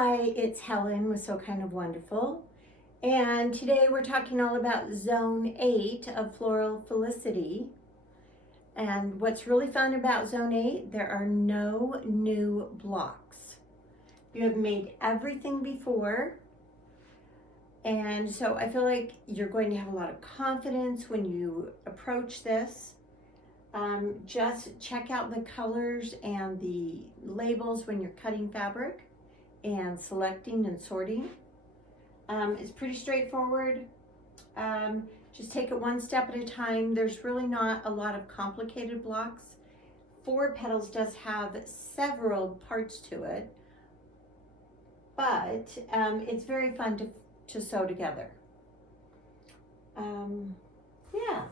Hi, it's Helen with So Kind of Wonderful, and today we're talking all about Zone 8 of Floral Felicity. And what's really fun about Zone 8, there are no new blocks. You have made everything before, and so I feel like you're going to have a lot of confidence when you approach this. Just check out the colors and the labels when you're cutting fabric and selecting and sorting. It's pretty straightforward. Just take it one step at a time. There's really not a lot of complicated blocks. 4 petals does have several parts to it, but it's very fun to sew together. Yeah.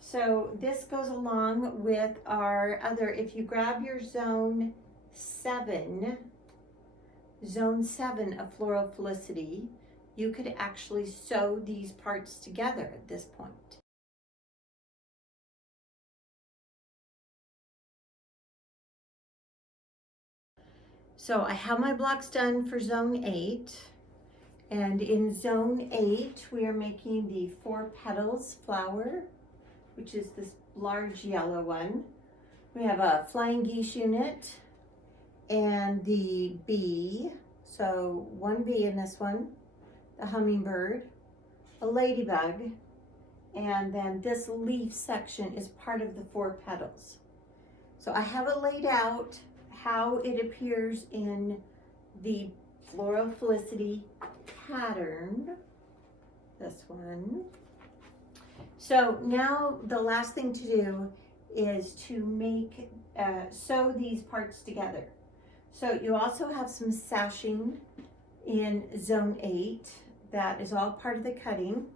So this goes along with our other, if you grab your Zone 7 of Floral Felicity, you could actually sew these parts together at this point. So I have my blocks done for Zone 8. And in Zone 8, we are making the 4 petals flower, which is this large yellow one. We have a flying geese unit and the bee. So 1 bee in this one, the hummingbird, a ladybug, and then this leaf section is part of the 4 petals. So I have it laid out how it appears in the Floral Felicity pattern, this one. So now the last thing to do is to make, sew these parts together. So you also have some sashing in Zone 8 that is all part of the cutting.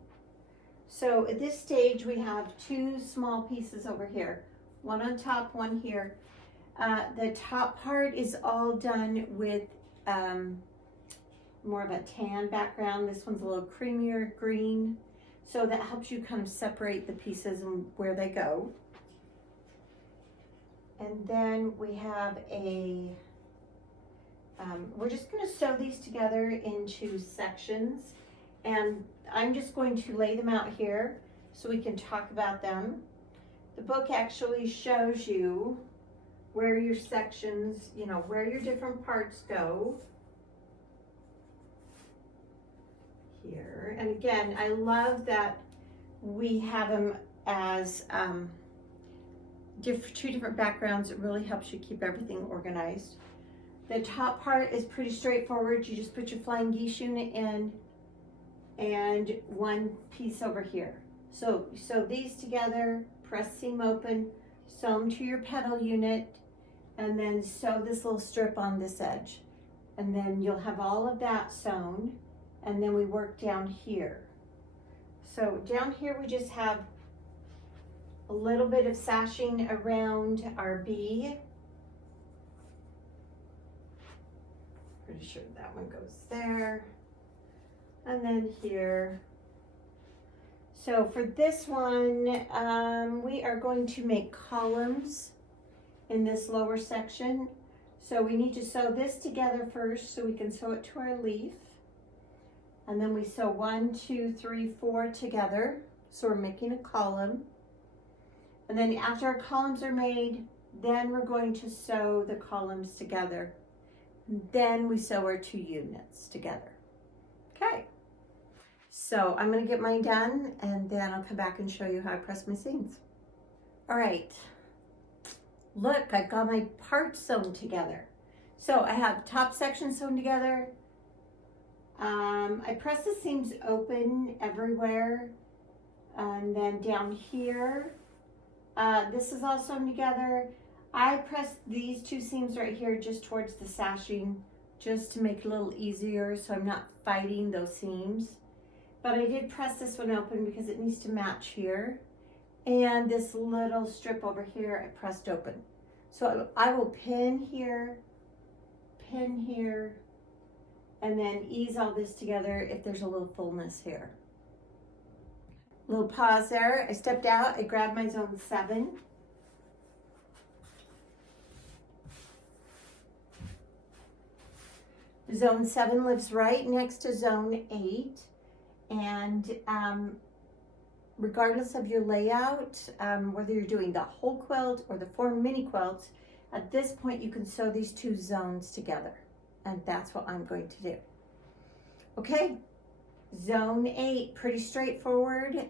So at this stage we have 2 small pieces over here, one on top, one here. The top part is all done with more of a tan background. This one's a little creamier green. So that helps you kind of separate the pieces and where they go. And then we have we're just going to sew these together into sections. And I'm just going to lay them out here so we can talk about them. The book actually shows you where your sections, where your different parts go. Here. And again, I love that we have them as 2 different backgrounds. It really helps you keep everything organized. The top part is pretty straightforward. You just put your flying geese unit in and 1 piece over here. So sew these together, press seam open, sew them to your petal unit, and then sew this little strip on this edge. And then you'll have all of that sewn. And then we work down here. So down here we just have a little bit of sashing around our bee. Pretty sure that one goes there. And then here. So for this one, we are going to make columns in this lower section. So we need to sew this together first so we can sew it to our leaf. And then we sew 1, 2, 3, 4 together. So we're making a column. And then after our columns are made, then we're going to sew the columns together. And then we sew our 2 units together. Okay. So I'm going to get mine done and then I'll come back and show you how I press my seams. All right. Look, I've got my parts sewn together. So I have top section sewn together. I press the seams open everywhere, and then down here, this is all sewn together. I pressed these 2 seams right here just towards the sashing, just to make it a little easier so I'm not fighting those seams. But I did press this one open because it needs to match here. And this little strip over here, I pressed open. So I will pin here, and then ease all this together if there's a little fullness here. Little pause there. I stepped out, I grabbed my Zone 7. Zone 7 lives right next to Zone 8, and regardless of your layout, whether you're doing the whole quilt or the 4 mini quilts, at this point you can sew these 2 zones together, and that's what I'm going to do. Okay, Zone 8, pretty straightforward.